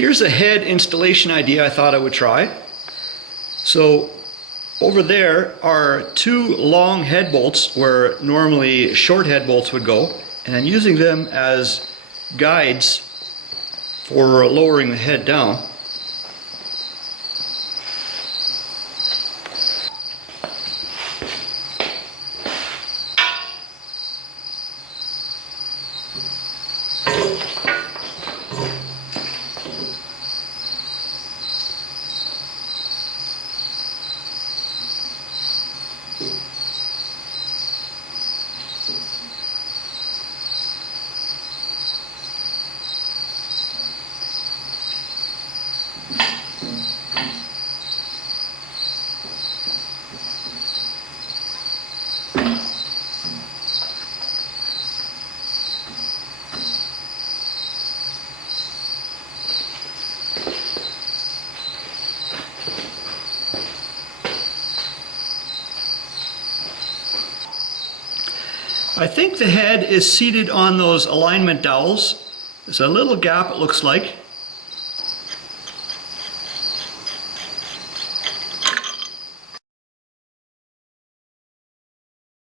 Here's a head installation idea I thought I would try. So over there are two long head bolts where normally short head bolts would go, and I'm using them as guides for lowering the head down. I think the head is seated on those alignment dowels. There's a little gap, it looks like.